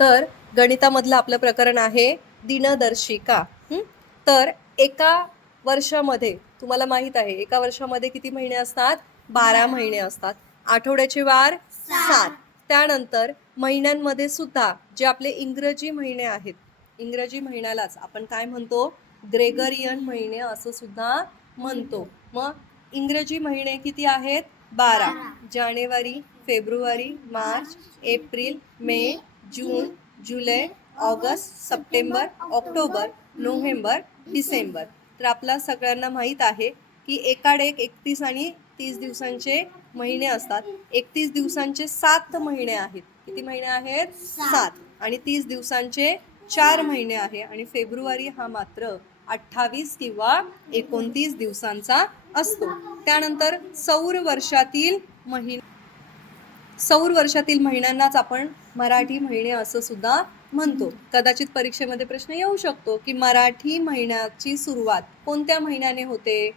तर गणितामधलं आपलं प्रकरण आहे दिनदर्शिका. तर एका वर्षामध्ये तुम्हाला माहित आहे एका वर्षामध्ये किती महिने असतात? 12 महिने असतात. आठवड्याचे वार 7. त्यानंतर महिन्यांमध्ये सुद्धा जे आपले इंग्रजी महिने आहेत, इंग्रजी महिन्यालाच आपण काय म्हणतो? ग्रेगरियन महिने असं सुद्धा म्हणतो. मग इंग्रजी महिने किती आहेत? 12. जानेवारी, फेब्रुवारी, मार्च, एप्रिल, मे, जून, जुलै, ऑगस्ट, सप्टेंबर, ऑक्टोबर, नोव्हेंबर, डिसेंबर. तर आपला सगळ्यांना माहीत आहे की एकाड एक 31 आणि 30 दिवसांचे महिने असतात. 31 दिवसांचे 7 महिने आहेत. किती महिने आहेत? 7. आणि 30 दिवसांचे 4 महिने आहे. आणि फेब्रुवारी हा मात्र 28 किंवा 29 दिवसांचा असतो. त्यानंतर सौर वर्षातील महिन्यांनाच आपण मराठी महिने असं सुद्धा म्हणतो. कदाचित परीक्षेमध्ये प्रश्न येऊ शकतो की मराठी महिन्याची सुरुवात कोणत्या महिन्याने होते?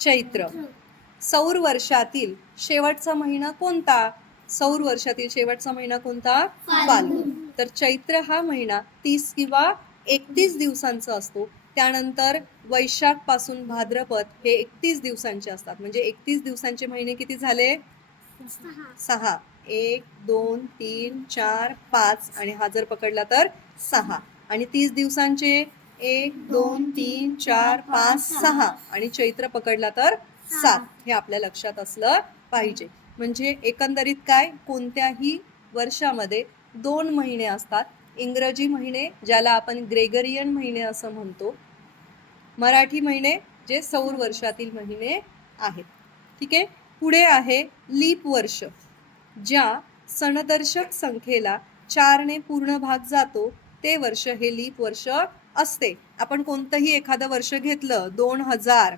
चैत्र. सौर वर्षातील शेवटचा महिना कोणता? सौर वर्षातील शेवटचा महिना कोणता? फाल्गुन. तर चैत्र हा महिना 30 किंवा 31 दिवसांचा असतो. त्यानंतर वैशाख पासून भाद्रपद हे 31 दिवसांचे असतात. म्हणजे 31 दिवसांचे महिने किती झाले? 6. 1 2 3 4 5 आणि हा जर पकडला तर 6. आणि 30 दिवसांचे 1 2 3 4 5 6 आणि चैत्र पकडला तर 7. हे आपल्या लक्षात असलं पाहिजे. म्हणजे एकंदरीत काय, कोणत्याही वर्षामध्ये 2 महिने असतात. इंग्रजी महिने ज्याला आपण ग्रेगरियन महिने असं म्हणतो, मराठी महिने जे सौर वर्षातील महिने आहेत. ठीक आहे. पुढे आहे लीप वर्ष. ज्या सणदर्शक संख्येला 4ने पूर्ण भाग जातो ते वर्ष हे लीप वर्ष असते. आपण कोणतंही एखादं वर्ष घेतलं, 2000,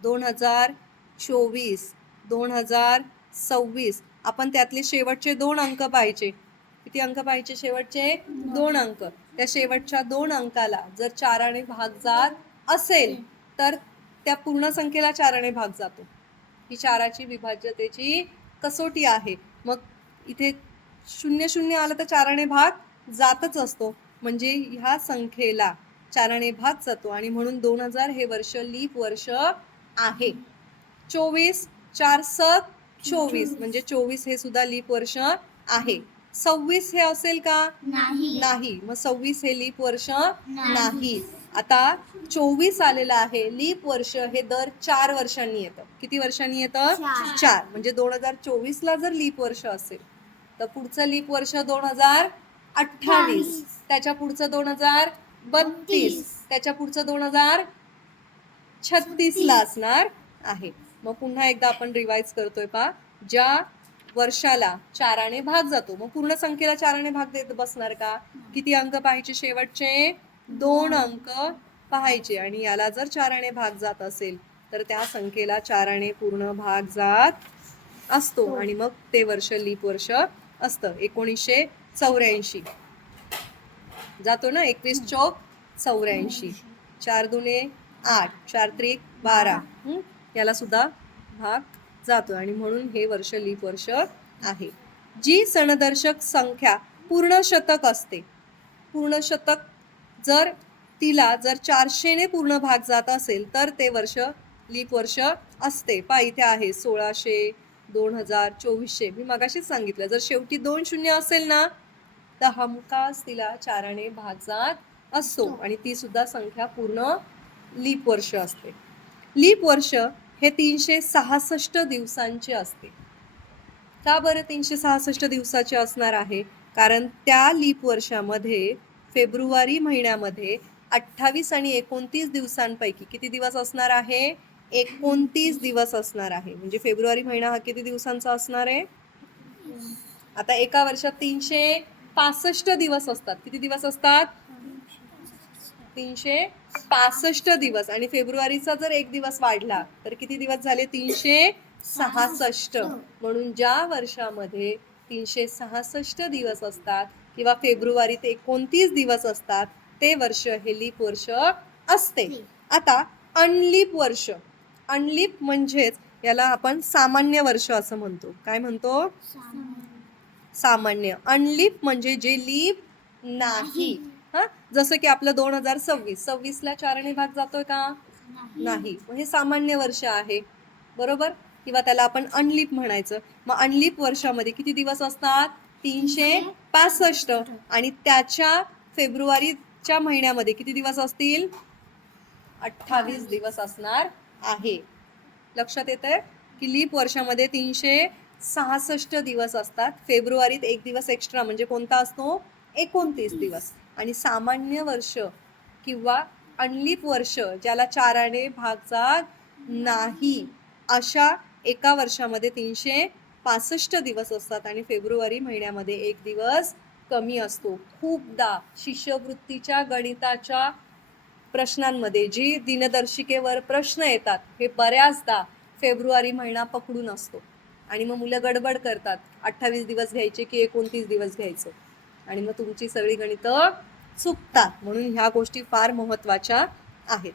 2024, 2026, आपण त्यातले शेवटचे 2 अंक पाहिजे. किती अंक पाहिजे? शेवटचे 2 अंक. त्या शेवटच्या 2 अंकाला जर 4ने भाग जात असेल तर त्या पूर्ण संख्येला 4ने भाग जातो. ही 4ची विभाज्यतेची कसोटी आहे. मग इथे 00 आलं तर 4ने भाग जातच असतो. म्हणजे ह्या संख्येला 4ने भाग जातो आणि म्हणून 2000 हे वर्ष लीप वर्ष आहे. 24, 4 सक 24 म्हणजे 24 हे सुद्धा लीप वर्ष आहे. 26 हे असेल का? नाही. मग 26 हे लीप वर्ष नाही. आता 24 आलेलं आहे. लीप वर्ष हे दर 4 वर्षांनी येतं. किती वर्षांनी येतं? 4. म्हणजे 2024ला जर लीप वर्ष असेल तर पुढचं लीप वर्ष 2028, त्याच्या पुढचं 2032, त्याच्या पुढचं 2036ला असणार आहे. मग पुन्हा एकदा आपण रिवाइज करतोय पहा. ज्या वर्षाला 4ने भाग जातो, मग पूर्ण संख्येला 4ने भाग देत बसणार का? किती अंक पाहायचे? शेवटचे 2 अंक पाहायचे. आणि याला जर 4ने भाग जात असेल तर त्या संख्येला 4ने पूर्ण भाग जात असतो आणि मग ते वर्ष लीप वर्ष असतं. 1984 जातो ना. 21 चौक 84, 4 दुने 8, 4 त्रिक 12, याला सुद्धा भाग जातो आणि म्हणून हे वर्ष लीप वर्ष आहे. जी सणदर्शक संख्या पूर्ण शतक असते, पूर्ण शतक जर तिला जर 400ने पूर्ण भाग जात असेल तर ते वर्ष लीप वर्ष असते. पहा इथे आहे 1600, 2000, 2400. मी मगाशीच सांगितलं, जर शेवटी 2 शून्य असेल ना तर हमखास तिला 4ने भाग जात असतो आणि ती सुद्धा संख्या पूर्ण लीप वर्ष असते. लीप वर्ष हे 366 दिवसांचे असते. का बरं 366 दिवसाचे असणार आहे? कारण त्या लीप वर्षामध्ये फेब्रुवारी महिन्यामध्ये 28 आणि 29 दिवसांपैकी किती दिवस असणार आहे? 29 दिवस असणार आहे. म्हणजे फेब्रुवारी महिना हा किती दिवसांचा असणार आहे? आता एका वर्षात 365 दिवस असतात. किती दिवस असतात? 365 दिवस. आणि फेब्रुवारीचा जर 1 दिवस वाढला तर किती दिवस झाले? 366. म्हणून ज्या वर्षामध्ये 366 दिवस असतात किंवा फेब्रुवारीत 29 दिवस असतात ते वर्ष हे लीप वर्ष असते. आता अनलीप वर्ष. अनलीप म्हणजेच याला आपण सामान्य वर्ष असं म्हणतो. काय म्हणतो? सामान्य. अनलीप म्हणजे जे लीप नाही. हा, जसं की आपलं 2026 ला 4 भाग जातोय का? नाही. मग हे सामान्य वर्ष आहे, बरोबर, किंवा त्याला आपण अनलीप म्हणायचं. मग अनलीप वर्षामध्ये किती दिवस असतात? 365. आणि त्याच्या फेब्रुवारीच्या महिन्यामध्ये किती दिवस असतील? 28 दिवस असणार आहे. लक्षात येतंय की लीप वर्षामध्ये 366 दिवस असतात. फेब्रुवारीत एक दिवस एक्स्ट्रा म्हणजे कोणता असतो? 29 दिवस. आणि सामान्य वर्ष किंवा अनलीप वर्ष ज्याला 4 भाग जात नाही अशा एका वर्षामध्ये 365 दिवस असतात आणि फेब्रुवारी महिन्यामध्ये एक दिवस कमी असतो. खूपदा शिष्यवृत्तीच्या गणिताच्या प्रश्नांमध्ये जी दिनदर्शिकेवर प्रश्न येतात हे बऱ्याचदा फेब्रुवारी महिना पकडून असतो आणि मग मुलं गडबड करतात, 28 दिवस घ्यायचे की 29 दिवस घ्यायचं, आणि मग तुमची सगळी गणितं चुकतात. म्हणून ह्या गोष्टी फार महत्त्वाच्या आहेत.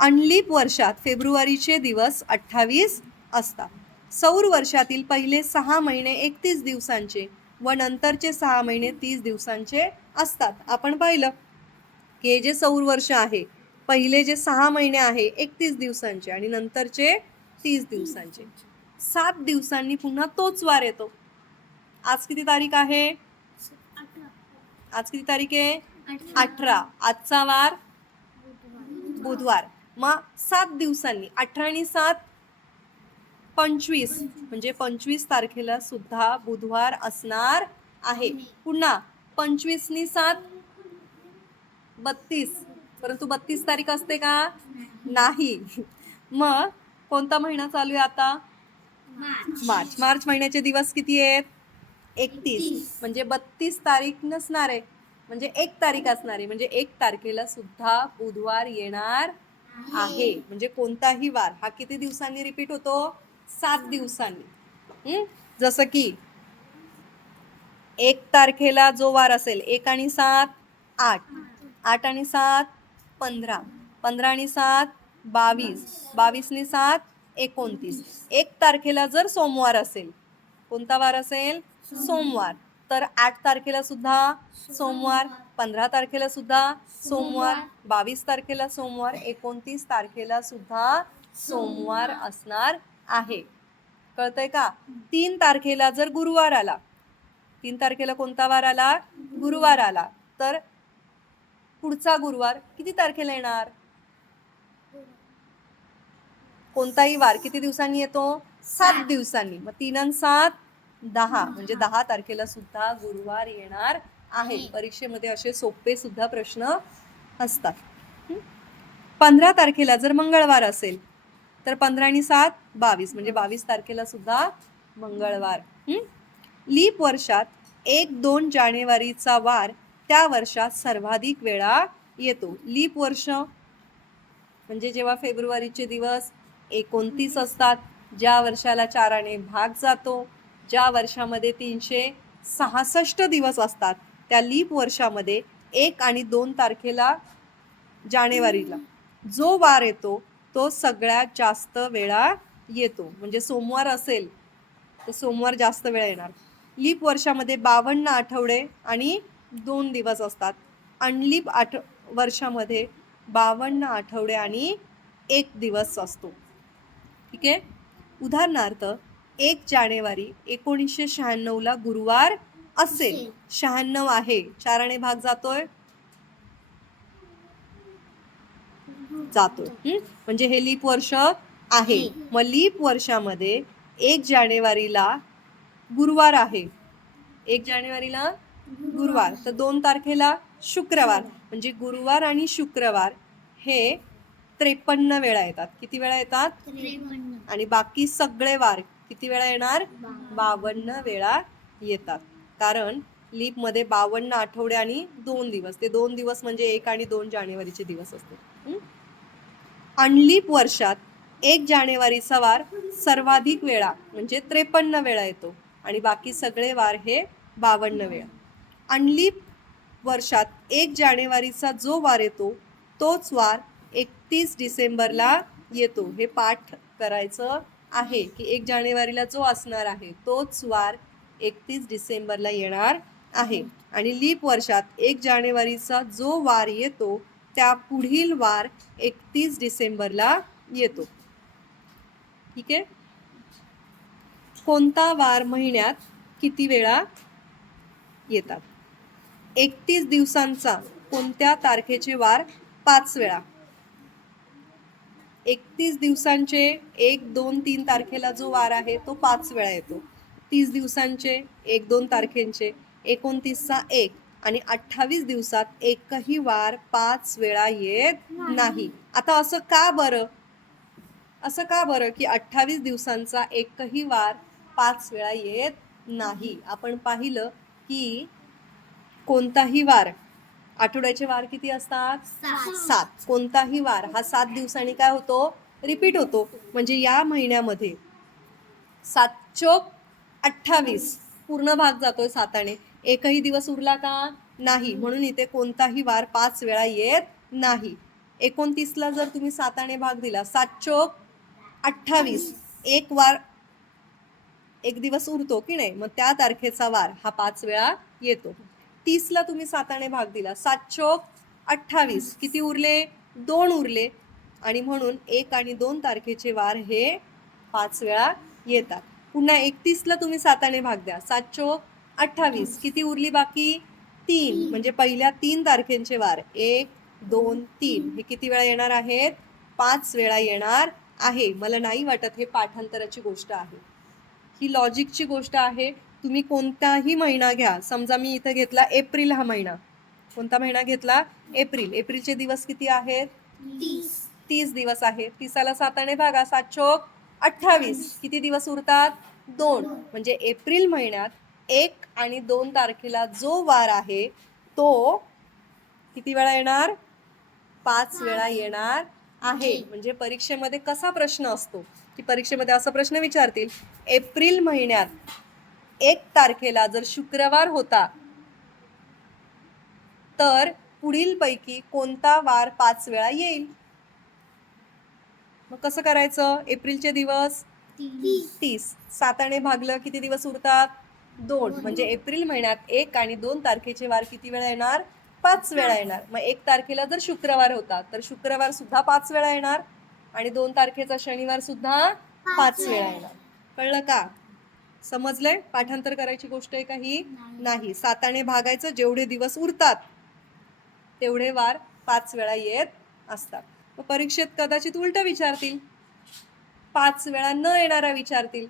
अनलीप वर्षात फेब्रुवारीचे दिवस 28 असतात. सौर वर्षातील पहिले 6 महिने 31 दिवसांचे व नंतरचे 6 महिने 30 दिवसांचे असतात. आपण पाहिलं की हे जे सौर वर्ष आहे, पहिले जे 6 महिने आहे 31 दिवसांचे आणि नंतरचे 30 दिवसांचे. 7 दिवसांनी पुन्हा तोच वार येतो. आज किती तारीख आहे? आज किती तारीख आहे? 18. आजचा वार बुधवार. मग 7 दिवसांनी 18 आणि 7 25 म्हणजे 25 तारखेला सुद्धा बुधवार असणार आहे. पुन्हा 25 नी 7 32, परंतु 32 तारीख असते का? नाही. मग कोणता महिना चालू आहे आता? मार्च. मार्च महिन्याचे दिवस किती आहेत? 31. म्हणजे 32 तारीख नसणार आहे, म्हणजे 1 तारीख असणार आहे. म्हणजे 1 तारखेला सुद्धा बुधवार येणार आहे. म्हणजे कोणताही वार हा किती दिवसांनी रिपीट होतो? 7 दिवसांनी. जसं की 1 तारखेला जो वार असेल, 1 आणि 7 8, 8 आणि 7 15, 15 आणि 7 22, 22 आणि 7 29. 1 तारखेला जर सोमवार असेल, कोणता वार असेल? सोमवार, तर 8 तारखेला सुद्धा सोमवार, 15 तारखेला सुद्धा सोमवार, 22 तारखेला सोमवार, 29 तारखेला सुद्धा सोमवार असणार आहे. कळतंय का? 3 तारखेला जर गुरुवार आला, 3 तारखेला कोणता वार आला? गुरुवार आला, तर पुढचा गुरुवार किती तारखेला येणार? कोणताही वार किती दिवसांनी येतो? 7 दिवसांनी. मग 3 आणि 7 10, म्हणजे 10 तारखेला सुद्धा गुरुवार येणार आहे. परीक्षेमध्ये असे सोपे सुद्धा प्रश्न असतात. 15 तारखेला जर मंगळवार असेल, तर 15 आणि 7 22, म्हणजे 22 तारखेला सुद्धा मंगळवार. लीप वर्षात 1-2 जानेवारीचा वार त्या वर्षात सर्वाधिक वेळा येतो. लीप वर्ष म्हणजे जेव्हा फेब्रुवारीचे दिवस 29 असतात, ज्या वर्षाला 4 भाग जातो, ज्या वर्षामध्ये 366 दिवस असतात, त्या लीप वर्षामध्ये 1 आणि 2 तारखेला जानेवारीला जो वार येतो तो सगळ्यात जास्त वेळा येतो. म्हणजे सोमवार असेल तर सोमवार जास्त वेळा येणार. लीप वर्षामध्ये 52 आठवडे आणि 2 दिवस असतात. अनलीप वर्षामध्ये 52 आठवडे आणि 1 दिवस असतो. ठीक आहे. उदाहरणार्थ 1 जानेवारी 1996 ला गुरुवार असेल, 96 आहे, 4 भाग जातोय, जातोय. म्हणजे हे लीप वर्ष आहे. मग लीप वर्षामध्ये 1 जानेवारीला गुरुवार आहे, 1 जानेवारीला गुरुवार, तर 2 तारखेला शुक्रवार, म्हणजे गुरुवार आणि शुक्रवार हे 53 वेळा येतात. किती वेळा येतात? 53. आणि बाकी सगळे वार किती वेळा येणार? 52 वेळा येतात. कारण लीप मध्ये 52 आठवडे आणि 2 दिवस, ते 2 दिवस म्हणजे 1 आणि 2 जानेवारीचे दिवस असते. अनलीप वर्षात 1 जानेवारीचा वार सर्वाधिक वेळा म्हणजे 53 वेळा येतो आणि बाकी सगळे वार हे 52 वेळा. अनलीप वर्षात 1 जानेवारीचा जो वार येतो तोच वार 31 डिसेंबरला येतो. हे पाठ करायचं आहे की 1 जानेवारीला जो असणार आहे तोच वार 31 डिसेंबरला येणार आहे. आणि लीप वर्षात 1 जानेवारीचा जो वार येतो त्या पुढील वार 31 डिसेंबरला येतो. ठीक आहे. कोणता वार महिन्यात किती वेळा येतात? 31 दिवसांचा कोणत्या तारखेचे वार 5 वेळा? 31 दिवसांचे 1, 2, 3 तारखेला जो वार आहे तो 5 वेळा येतो. 30 दिवसांचे 1, 2 तारखेंचे 29चा 1 आणि 28 दिवसात एकही वार 5 वेळा येत नाही. आता असं का बरं? असं का बरं की 28 दिवसांचा एकही वार 5 वेळा येत नाही? आपण पाहिलं की कोणताही वार, आठवड्याचे वार किती असतात? 7. कोणताही वार हा 7 दिवसांनी काय होतो? रिपीट होतो. म्हणजे या महिन्यामध्ये 7 चोक 28 पूर्ण भाग जातोय 7ने. एकही दिवस उरला का? नाही. म्हणून इथे कोणताही वार 5 वेळा येत नाही. 29ला जर तुम्ही 7ने भाग दिला, 7 चोक 28, एक वार एक दिवस उरतो की नाही, मग त्या तारखेचा वार हा 5 वेळा येतो. 30ला तुम्ही 7ने भाग दिला, 7 चोक 28, किती उरले? 2 उरले. आणि म्हणून 1 आणि 2 तारखेचे वार हे 5 वेळा येतात. पुन्हा 31ला तुम्ही 7ने भाग द्या, 7 चोक 28, किती उरली बाकी? 3. म्हणजे पहिल्या 3 तारखेंचे वार 1, 2, 3 हे किती वेळा येणार आहेत? 5 वेळा येणार आहे. मला नाही वाटत हे पाठांतराची गोष्ट आहे, ही लॉजिकची गोष्ट आहे. तुम्ही कोणताही महिना घ्या, समजा मी इथं घेतला एप्रिल हा महिना. कोणता महिना घेतला? एप्रिल. एप्रिलचे दिवस किती आहेत? 30 दिवस आहेत. 30ला 7ने भागा, 7 चोक 28, किती दिवस उरतात? 2. म्हणजे एप्रिल महिन्यात 1 आणि 2 तारखेला जो वार आहे तो किती वेळा येणार? 5 वेळा येणार आहे. म्हणजे परीक्षेमध्ये कसा प्रश्न असतो की परीक्षेमध्ये असा प्रश्न विचारतील, एप्रिल महिन्यात 1 तारखेला जर शुक्रवार होता तर पुढील पैकी कोणता वार 5 वेळा येईल? मग कसं करायचं? एप्रिलचे दिवस 30, 7ने भागलं किती दिवस उरतात? 2. म्हणजे एप्रिल महिन्यात 1 आणि 2 तारखेचे वार किती वेळा येणार? 5 वेळा येणार. मग 1 तारखेला जर शुक्रवार होता तर शुक्रवार सुद्धा 5 वेळा येणार आणि 2 तारखेचा शनिवार सुद्धा 5 वेळा येणार. कळलं का? समजलंय? पाठांतर करायची गोष्ट आहे का ही? नाही. 7ने भागायचं, जेवढे दिवस उरतात तेवढे वार 5 वेळा येत असतात. मग परीक्षेत कदाचित उलट विचारतील, 5 वेळा न येणारा विचारतील.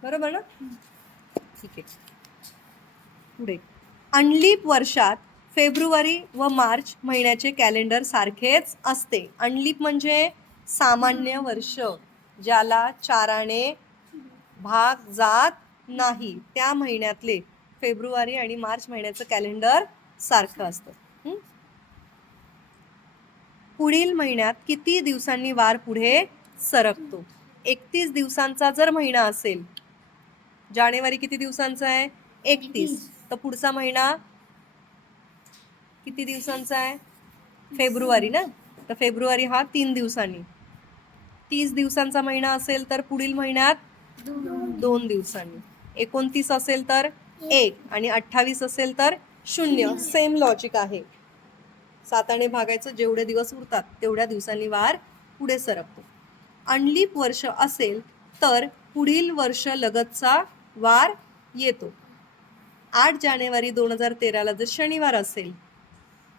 बरोबर ना? ठीक आहे. पुढे, अनलीप वर्षात फेब्रुवारी व मार्च महिन्याचे कॅलेंडर सारखेच असते. अनलीप म्हणजे सामान्य वर्ष, ज्याला 4ने भाग जात नाही, त्या महिन्यातले फेब्रुवारी आणि मार्च महिन्याचं कॅलेंडर सारखं असतं. पुढील महिन्यात किती दिवसांनी वार पुढे सरकतो? 31 दिवसांचा जर महिना असेल, जानेवारी किती दिवसांचा आहे? 31. तर पुढचा महिना किती दिवसांचा आहे? फेब्रुवारी ना. तर फेब्रुवारी हा 3 दिवसांनी. 30 दिवसांचा महिना असेल तर पुढील महिन्यात 2 दिवसांनी. 29 असेल तर 1 आणि 28 असेल तर 0. सेम लॉजिक आहे. 7ने भागायचं, जेवढे दिवस उरतात तेवढ्या दिवसांनी वार पुढे सरकतो. अनलीप वर्ष असेल तर पुढील वर्ष लगतचा वार येतो. 8 जानेवारी 2013ला जर शनिवार असेल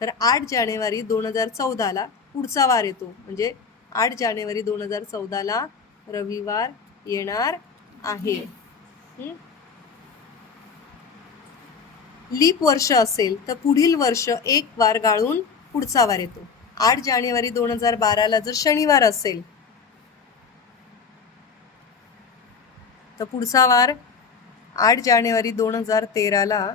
तर 8 जानेवारी 2014ला पुढचा वार येतो. म्हणजे 8 जानेवारी 2014ला रविवार येणार आहे. लीप वर्ष असेल तर पुढील वर्ष एक वार गाळून पुढचा वार येतो. 8 जानेवारी 2012ला जर शनिवार असेल तर पुढचा वार 8 जानेवारी 2013ला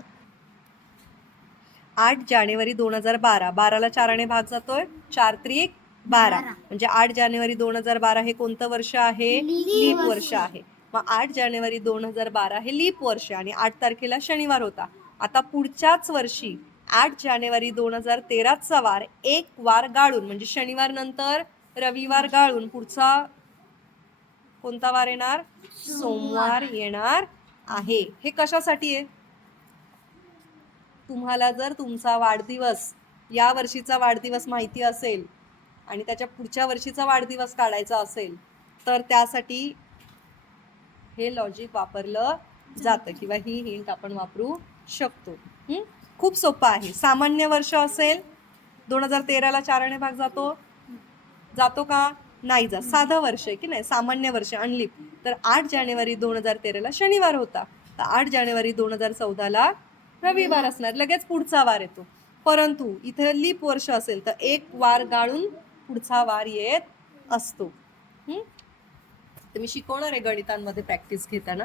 8 जानेवारी 2012, 12ला 4ने भाग जातोय, 4 त्रिक 12. म्हणजे 8 जानेवारी 2012 हे कोणतं वर्ष आहे? लीप वर्ष आहे. मग 8 जानेवारी 2012 हे लीप वर्ष आणि 8 तारखेला शनिवार होता. आता पुढच्याच वर्षी 8 जानेवारी 2013चा वार एक वार गाळून, म्हणजे शनिवार नंतर रविवार गाळून पुढचा कोणता वार येणार? सोमवार येणार आहे. हे कशासाठी आहे? तुम्हाला जर तुमचा वाढदिवस, या वर्षीचा वाढदिवस माहिती असेल आणि त्याच्या पुढच्या वर्षीचा वाढदिवस काढायचा असेल तर त्यासाठी हे लॉजिक वापरलं जातं किंवा ही हिंट आपण वापरू शकतो. खूप सोपं आहे. सामान्य वर्ष असेल 2013ला 4 भाग जातो का? नाही जात. साधं वर्ष आहे की नाही, सामान्य वर्ष अनलिप, तर 8 जानेवारी 2013ला शनिवार होता, तर 8 जानेवारी 2014ला रविवार असणार, लगेच पुढचा वार येतो. परंतु इथे लीप वर्ष असेल तर एक वार गाळून पुढचा वार येत असतो. तर मी शिकवणार आहे गणितांमध्ये प्रॅक्टिस घेताना.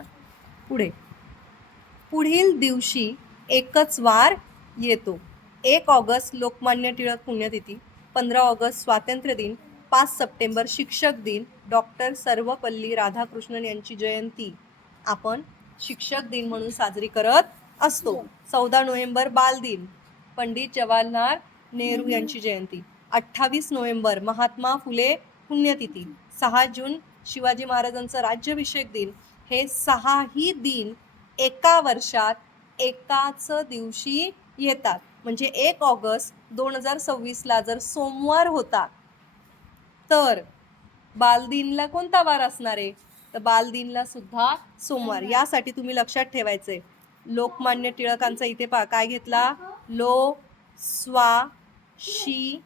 पुढील दिवशी एकच वार येतो. 1 ऑगस्ट लोकमान्य टिळक पुण्यतिथी, 15 ऑगस्ट स्वातंत्र्य दिन, 5 सप्टेंबर शिक्षक दिन, डॉक्टर सर्वपल्ली राधाकृष्णन यांची जयंती आपण शिक्षक दिन म्हणून साजरी करत असतो. 14 नोव्हेंबर बाल दिन, पंडित जवाहरलाल नेहरू यांची जयंती. 28 नोव्हेंबर महात्मा फुले पुण्यतिथी. 6 जून शिवाजी महाराजांचा राज्याभिषेक दिन. हे 6ही दिन एका वर्षात एकाच दिवशी येतात. म्हणजे 1 ऑगस्ट 2026ला जर सोमवार होता तर बालदिनला कोणता वार असणार आहे? तर बालदिनला सुद्धा सोमवार. यासाठी तुम्ही लक्षात ठेवायचंय, लोकमान्य टिळकांचा इथे पहा काय घेतला, लो स्वा शी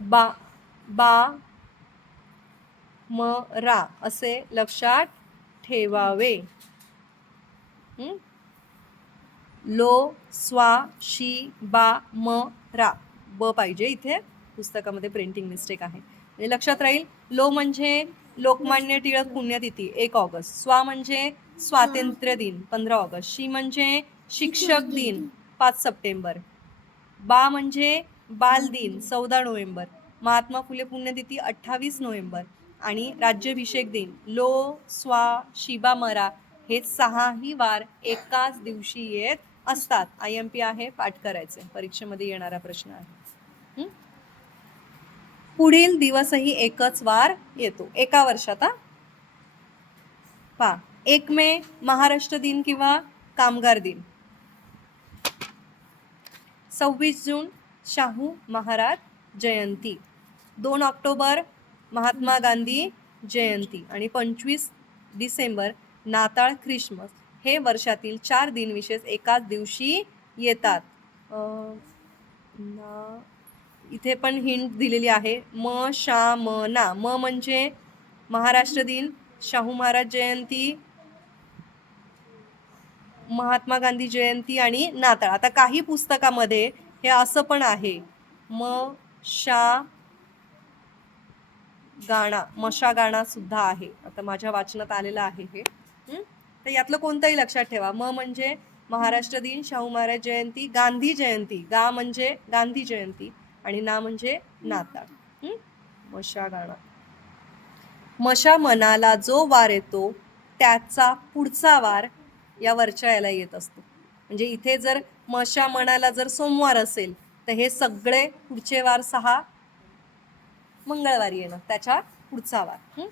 बा बा म रा असे लक्षात ठेवावे. लो स्वा शी बा म रा, ब पाहिजे इथे, पुस्तकामध्ये प्रिंटिंग मिस्टेक आहे. म्हणजे लक्षात राहील. लो म्हणजे लोकमान्य टिळक पुण्यतिथी 1 ऑगस्ट, स्वा म्हणजे स्वातंत्र्य दिन 15 ऑगस्ट, शी म्हणजे शिक्षक दिन 5 सप्टेंबर, बा म्हणजे बाल दिन 14 नोव्हेंबर, महात्मा फुले पुण्यतिथी 28 नोव्हेंबर आणि राज्याभिषेक दिन लो स्वा शिबा मरा हे 6ही वार एकाच दिवशी येत असतात. IMP आहे, पाठ करायचे, परीक्षेमध्ये येणारा प्रश्न आहे. पुढील दिवसही एकच वार येतो एका वर्षात. पहा, 1 मे महाराष्ट्र दिन किंवा कामगार दिन. 26 जून शाहू महाराज जयंती. 2 ऑक्टोबर महात्मा गांधी जयंती आणि 25 डिसेंबर नाताळ ख्रिसमस हे वर्षातील 4 दिनविशेष एकाच दिवशी येतात. इथे पण हिंट दिलेली आहे, म शा म ना. म म्हणजे महाराष्ट्र दिन, शाहू महाराज जयंती, महात्मा गांधी जयंती आणि नाताळ. आता काही पुस्तकामध्ये हे असं पण आहे, म शा गाणा, मशा गाणा सुद्धा आहे. आता माझ्या वाचनात आलेलं आहे हे. तर यातलं कोणतंही लक्षात ठेवा. म म्हणजे महाराष्ट्र दिन, शाहू महाराज जयंती, गांधी जयंती, गा म्हणजे गांधी जयंती आणि ना म्हणजे नाताळ. मशा गाणा. मशा मनाला जो वार येतो त्याचा पुढचा वार या वरच्या याला येत असतो. म्हणजे इथे जर मशा मनाला जर सोमवार असेल तर हे सगळे पुढचे वार 6 मंगळवारी येणार, त्याच्या पुढचा वार.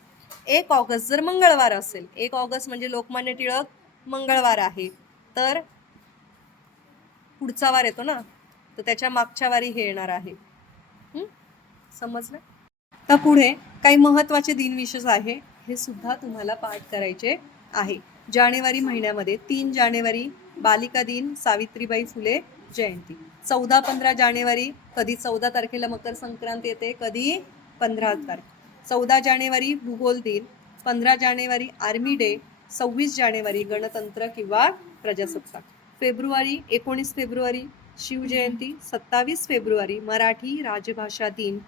1 ऑगस्ट जर मंगळवार असेल, 1 ऑगस्ट म्हणजे लोकमान्य टिळक मंगळवार आहे, तर पुढचा वार येतो ना, तर त्याच्या मागच्या वारी हे येणार आहे. समजलं? तर पुढे काही महत्त्वाचे दिनविशेष आहे, हे सुद्धा तुम्हाला पाठ करायचे आहे. जानेवारी महिन्यामध्ये 3 जानेवारी बालिका दिन, सावित्रीबाई फुले जयंती. 14-15 जानेवारी, कधी 14 तारखेला मकर संक्रांत येते, कधी 15 तारीख. 14 जानेवारी भूगोल दिन, 15 जानेवारी आर्मी डे, 26 जानेवारी गणतंत्र किंवा प्रजासत्ताक. 19 फेब्रुवारी शिवजयंती, 27 फेब्रुवारी मराठी राजभाषा दिन,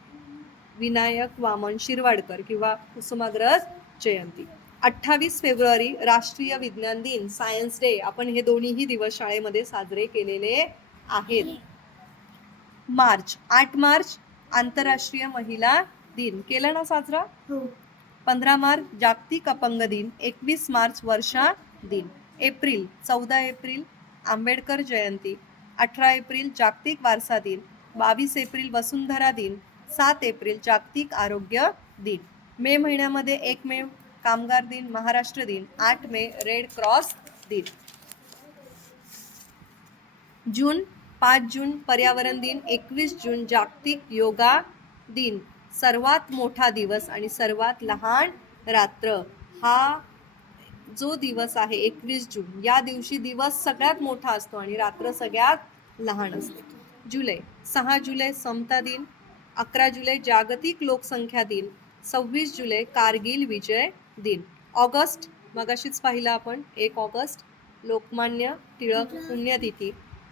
विनायक वामन शिरवाडकर किंवा कुसुमाग्रज जयंती. 28 फेब्रुवारी राष्ट्रीय विज्ञान दिन, सायन्स डे. आपण हे दोन्हीही दिवस शाळेमध्ये साजरे केलेले आहेत. 8 मार्च आंतरराष्ट्रीय महिला दिन, केला ना साजरा? 15 मार्च जागतिक अपंग दिन, 21 मार्च वर्षा दिन. 14 एप्रिल आंबेडकर जयंती, 18 एप्रिल जागतिक वारसा दिन, 22 एप्रिल वसुंधरा दिन, 7 एप्रिल जागतिक आरोग्य दिन. मे महिन्यामध्ये 1 मे कामगार दिन, महाराष्ट्र दिन. 8 मे रेड क्रॉस दिन. जून 5 जून पर्यावरण दिन. 21 जून जागतिक योगा दिन. सर्वात मोठा दिवस आणि सर्वात लहान रात्र. हा जो दिवस आहे 21 जून, या दिवशी दिवस सगळ्यात मोठा असतो आणि रात्र सगळ्यात लहान असते. जुलै 6 जुलै समता दिन. 11 जुलै जागतिक लोकसंख्या दिन. 26 जुलै कारगिल विजय दिन. ऑगस्ट मगाशीच पाहिलं आपण, 1 ऑगस्ट लोकमान्य टिळक पुण्यतिथी.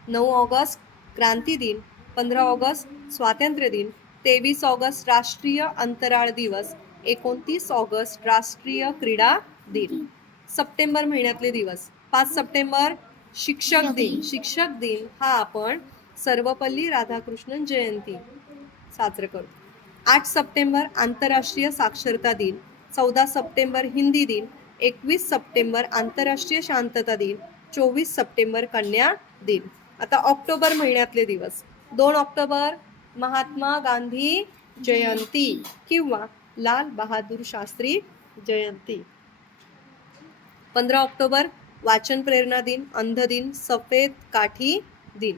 9 ऑगस्ट क्रांती दिन. 15 ऑगस्ट स्वातंत्र्य दिन. 23 ऑगस्ट राष्ट्रीय अंतराळ दिवस. 29 ऑगस्ट राष्ट्रीय क्रीडा दिन. सप्टेंबर महिन्यातले दिवस. 5 सप्टेंबर शिक्षक दिन. शिक्षक दिन हा आपण सर्वपल्ली राधाकृष्णन जयंती साजरं करतो. 8 सप्टेंबर आंतरराष्ट्रीय साक्षरता दिन. 14 सप्टेंबर हिंदी दिन. 21 सप्टेंबर आंतरराष्ट्रीय शांतता दिन. 24 सप्टेंबर कन्या दिन. आता ऑक्टोबर महिन्यातले दिवस. 2 ऑक्टोबर महात्मा गांधी जयंती किंवा लाल बहादूर शास्त्री जयंती. 15 ऑक्टोबर वाचन प्रेरणा दिन, अंध दिन, सफेद काठी दिन.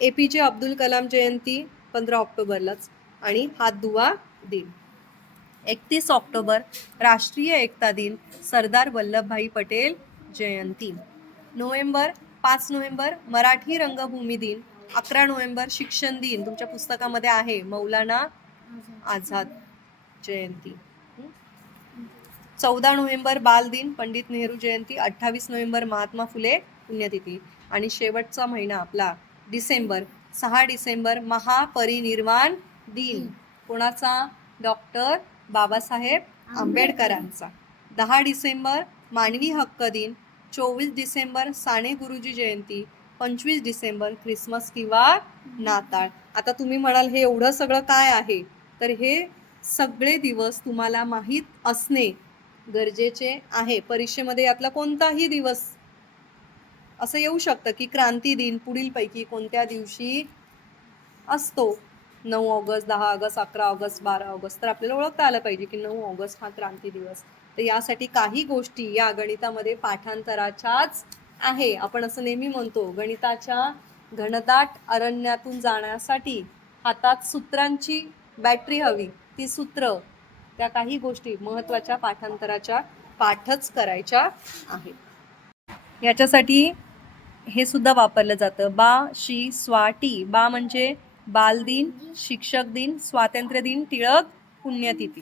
APJ अब्दुल कलाम जयंती 15 ऑक्टोबरलाच आणि हात धुवा दिन. 31 ऑक्टोबर राष्ट्रीय एकता दिन, सरदार वल्लभभाई पटेल जयंती. 5 नोव्हेंबर मराठी रंगभूमी दिन. 11 नोव्हेंबर शिक्षण दिन, तुमच्या पुस्तकामध्ये आहे, मौलाना आझाद जयंती. 14 नोव्हेंबर बाल दिन, पंडित नेहरू जयंती. 28 नोव्हेंबर महात्मा फुले पुण्यतिथी. आणि शेवटचा महिना आपला डिसेंबर. 6 डिसेंबर महापरिनिर्वाण दिन. कोणाचा? डॉक्टर बाबासाहेब आंबेडकरांचा. 10 डिसेंबर मानवी हक्क दिन. 24 डिसेंबर साने गुरुजी जयंती. 25 डिसेंबर ख्रिसमस किंवा नाताळ. आता तुम्ही म्हणाल हे एवढं सगळं काय आहे, तर हे सगळे दिवस तुम्हाला माहीत असणे गरजेचे आहे. परीक्षेमध्ये यातला कोणताही दिवस असं येऊ शकतं की क्रांती दिन पुढीलपैकी कोणत्या दिवशी असतो. 9 ऑगस्ट, 10 ऑगस्ट, 11 ऑगस्ट, 12 ऑगस्ट. तर आपल्याला ओळखता आलं पाहिजे की 9 ऑगस्ट हा क्रांती दिवस. तर यासाठी काही गोष्टी या गणितामध्ये पाठांतराच्याच आहे. आपण असं नेहमी म्हणतो, गणिताच्या घनदाट अरण्यातून जाण्यासाठी हातात सूत्रांची बॅटरी हवी. ती सूत्र, त्या काही गोष्टी महत्त्वाच्या पाठांतराच्या पाठच करायच्या आहेत. याच्यासाठी हे सुद्धा वापरलं जातं. बा शी स्वा टी. बा म्हणजे बालदिन, शिक्षक दिन, स्वातंत्र्य दिन, टिळक पुण्यतिथी.